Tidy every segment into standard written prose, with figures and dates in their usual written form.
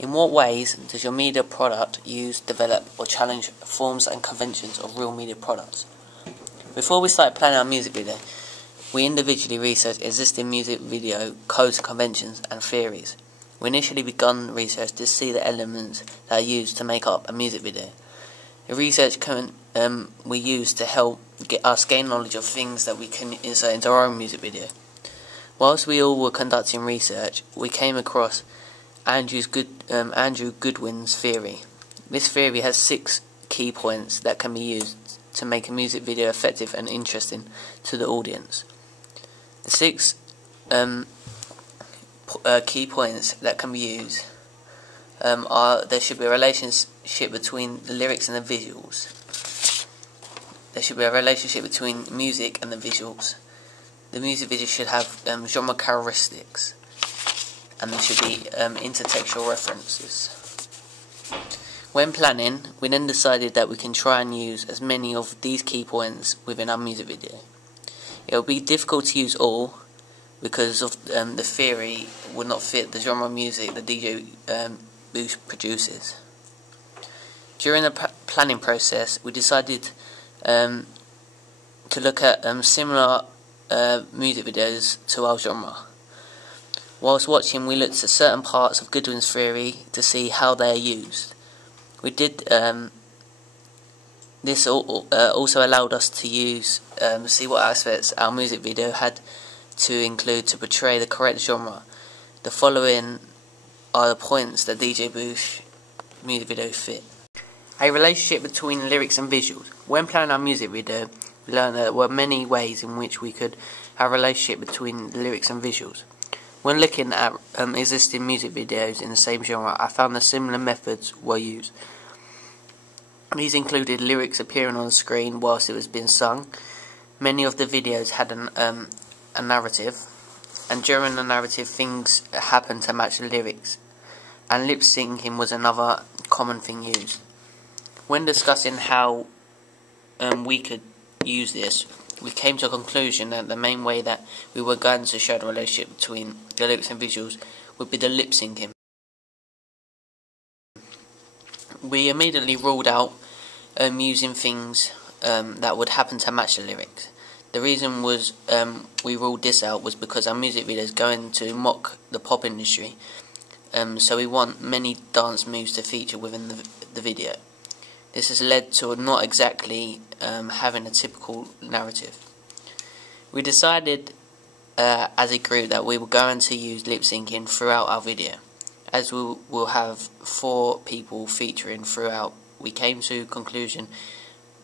In what ways does your media product use, develop, or challenge forms and conventions of real media products? Before we started planning our music video, we individually researched existing music video codes, conventions, and theories. We initially began research to see the elements that are used to make up a music video. The research we used to help get us gain knowledge of things that we can insert into our own music video. Whilst we all were conducting research, we came across Andrew Goodwin's theory. This theory has 6 key points that can be used to make a music video effective and interesting to the audience. The 6 key points that can be used are: there should be a relationship between the lyrics and the visuals. There should be a relationship between music and the visuals. The music video should have genre characteristics, and there should be intertextual references. When planning, we then decided that we can try and use as many of these key points within our music video. It will be difficult to use all because of the theory would not fit the genre of music the DJ Boost produces. During the planning process, we decided to look at similar music videos to our genre. Whilst watching, we looked at certain parts of Goodwin's theory to see how they are used. We did this also allowed us to use see what aspects our music video had to include to portray the correct genre. The following are the points that DJ Boost music video fit. A relationship between lyrics and visuals. When planning our music video, we learned that there were many ways in which we could have a relationship between the lyrics and visuals. When looking at existing music videos in the same genre, I found that similar methods were used. These included lyrics appearing on the screen whilst it was being sung. Many of the videos had a narrative, and during the narrative things happened to match the lyrics, and lip syncing was another common thing used. When discussing how we could use this, we came to a conclusion that the main way that we were going to show the relationship between the lyrics and visuals would be the lip syncing. We immediately ruled out using things that would happen to match the lyrics. The reason was we ruled this out was because our music video is going to mock the pop industry, so we want many dance moves to feature within the video. This has led to not exactly having a typical narrative. We decided as a group that we were going to use lip syncing throughout our video. As we will have 4 people featuring throughout, we came to a conclusion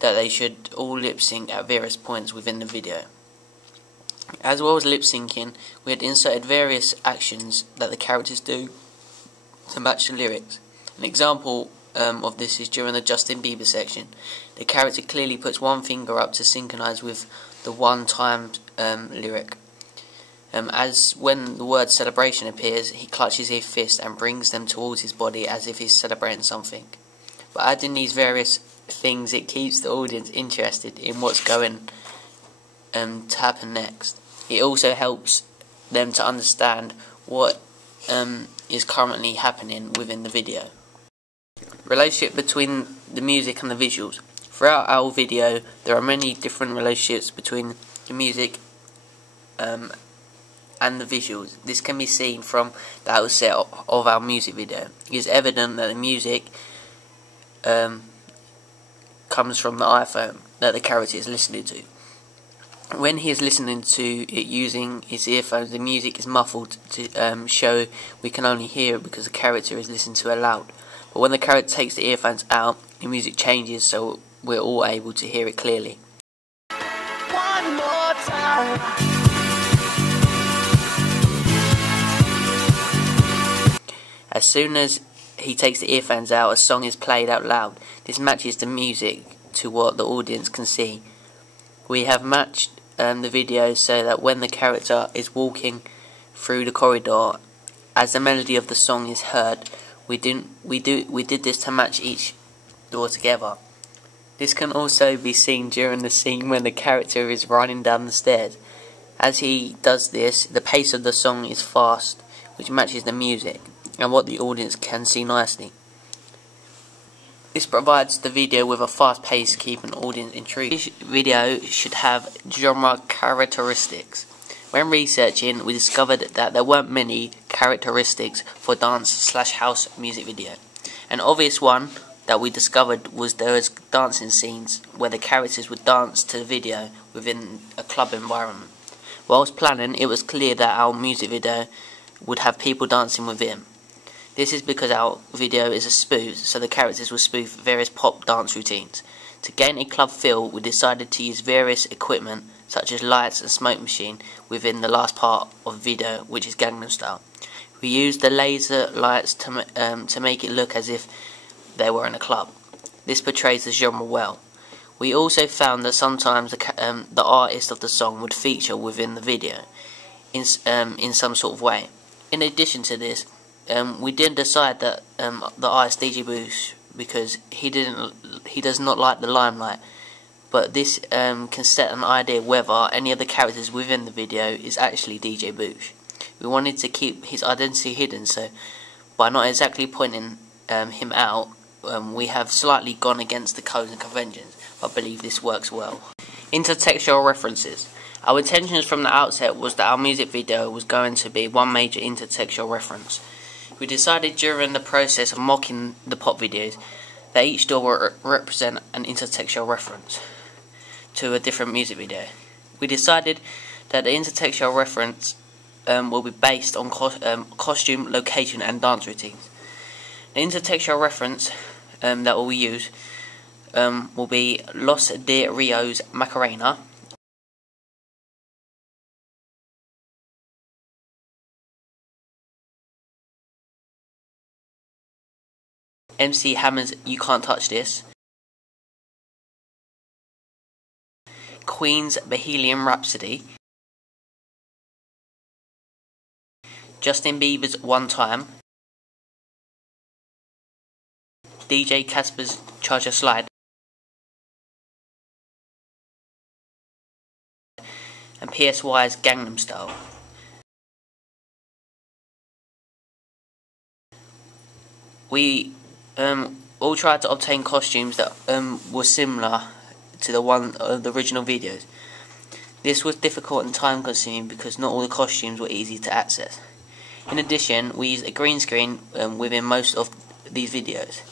that they should all lip sync at various points within the video. As well as lip syncing, we had inserted various actions that the characters do to match the lyrics. An example of this is during the Justin Bieber section. The character clearly puts one finger up to synchronize with the one-time lyric. As when the word celebration appears, he clutches his fist and brings them towards his body as if he's celebrating something. By adding these various things, it keeps the audience interested in what's going to happen next. It also helps them to understand what is currently happening within the video. Relationship between the music and the visuals. Throughout our video, there are many different relationships between the music and the visuals. This can be seen from the outset of our music video. It is evident that the music comes from the iPhone that the character is listening to. When he is listening to it using his earphones, the music is muffled to show we can only hear it because the character is listening to it loud. But when the character takes the earphones out, the music changes so we're all able to hear it clearly. One more time. As soon as he takes the earphones out, a song is played out loud. This matches the music to what the audience can see. We have matched the video so that when the character is walking through the corridor, as the melody of the song is heard, we did this to match each door together. This can also be seen during the scene when the character is running down the stairs. As he does this, the pace of the song is fast, which matches the music. and what the audience can see nicely. This provides the video with a fast pace, keeping the audience intrigued. Each video should have genre characteristics. When researching, we discovered that there weren't many characteristics for dance/house music video. An obvious one that we discovered was there was dancing scenes where the characters would dance to the video within a club environment. Whilst planning, it was clear that our music video would have people dancing within. This is because our video is a spoof, so the characters will spoof various pop dance routines. To gain a club feel, we decided to use various equipment such as lights and smoke machine within the last part of the video, which is Gangnam Style. We used the laser lights to make it look as if they were in a club. This portrays the genre well. We also found that sometimes the artist of the song would feature within the video in some sort of way. In addition to this, we did decide that the artist DJ Boosh, because he does not like the limelight, but this can set an idea whether any of the characters within the video is actually DJ Boosh. We wanted to keep his identity hidden, so by not exactly pointing him out, we have slightly gone against the codes and conventions, but believe this works well. Intertextual references. Our intentions from the outset was that our music video was going to be one major intertextual reference. We decided during the process of mocking the pop videos that each door will represent an intertextual reference to a different music video. We decided that the intertextual reference will be based on costume, location and dance routines. The intertextual reference that we'll use will be Los de Rio's Macarena, MC Hammer's You Can't Touch This, Queen's Bohemian Rhapsody, Justin Bieber's One Time, DJ Casper's Charge a Slide, and PSY's Gangnam Style. We all tried to obtain costumes that were similar to the original videos. This was difficult and time consuming because not all the costumes were easy to access. In addition, we used a green screen within most of these videos.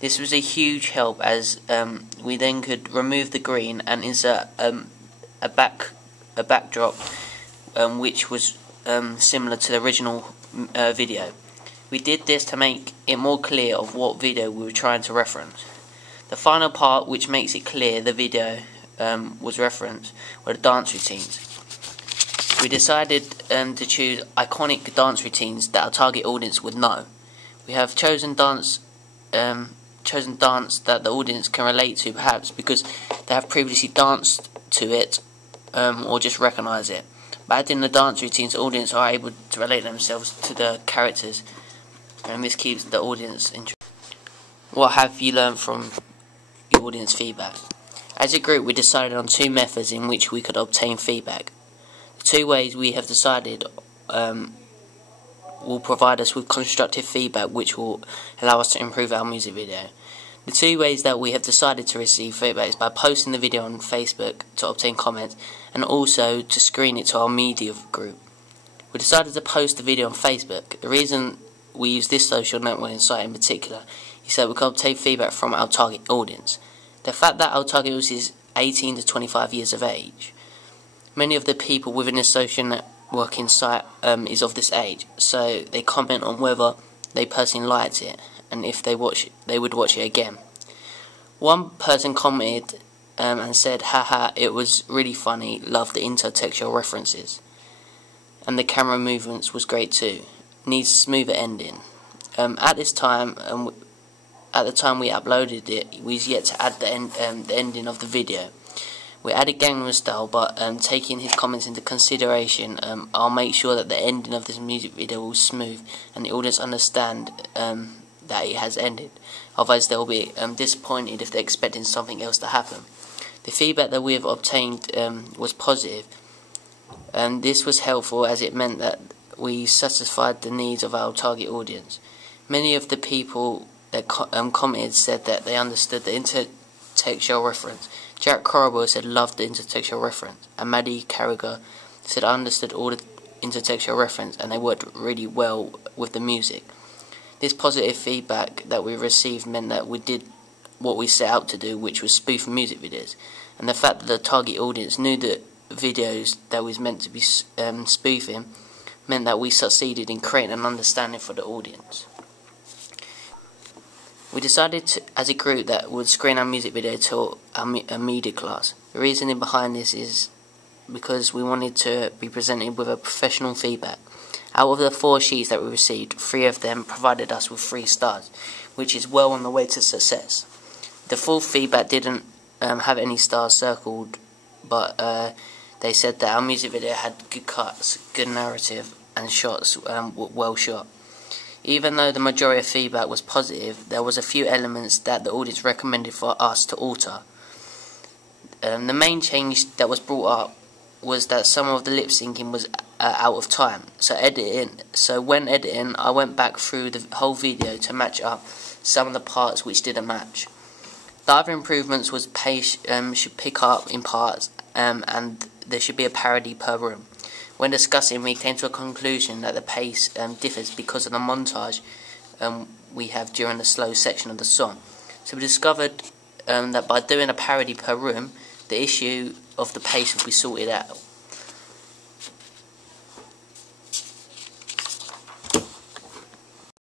This was a huge help as we then could remove the green and insert a backdrop which was similar to the original video. We did this to make it more clear of what video we were trying to reference. The final part, which makes it clear the video was referenced, were the dance routines. We decided to choose iconic dance routines that our target audience would know. We have chosen dance that the audience can relate to, perhaps because they have previously danced to it or just recognise it. By adding the dance routines, the audience are able to relate themselves to the characters, and this keeps the audience interested. What have you learned from your audience feedback? As a group, we decided on two methods in which we could obtain feedback. The two ways we have decided will provide us with constructive feedback which will allow us to improve our music video. The two ways that we have decided to receive feedback is by posting the video on Facebook to obtain comments, and also to screen it to our media group. We decided to post the video on Facebook. The reason we use this social networking site in particular is that we can obtain feedback from our target audience. The fact that our target audience is 18 to 25 years of age, many of the people within this social networking site is of this age, so they comment on whether they personally liked it and if they would watch it again. One person commented and said, "Haha, it was really funny, loved the intertextual references, and the camera movements was great too. Needs smoother ending." At the time we uploaded it, we was yet to add the ending of the video. We added Gangnam Style, but taking his comments into consideration, I'll make sure that the ending of this music video will smooth and the audience understand that it has ended. Otherwise they'll be disappointed if they're expecting something else to happen. The feedback that we have obtained was positive, and this was helpful as it meant that we satisfied the needs of our target audience. Many of the people that commented said that they understood the intertextual reference. Jack Corrigan said loved the intertextual reference, and Maddie Carragher said I understood all the intertextual reference and they worked really well with the music. This positive feedback that we received meant that we did what we set out to do, which was spoof music videos, and the fact that the target audience knew the videos that was meant to be spoofing meant that we succeeded in creating an understanding for the audience. We decided to, as a group that would screen our music video to a media class. The reasoning behind this is because we wanted to be presented with a professional feedback. Out of the 4 sheets that we received, 3 of them provided us with 3 stars, which is well on the way to success. The full feedback didn't have any stars circled, but they said that our music video had good cuts, good narrative, and shots were well shot. Even though the majority of feedback was positive, there was a few elements that the audience recommended for us to alter. The main change that was brought up was that some of the lip syncing was out of time. So when editing, I went back through the whole video to match up some of the parts which didn't match. The other improvements was pace should pick up in parts, and there should be a parody per room. When discussing, we came to a conclusion that the pace differs because of the montage we have during the slow section of the song. So we discovered that by doing a parody per room, the issue of the pace will be sorted out.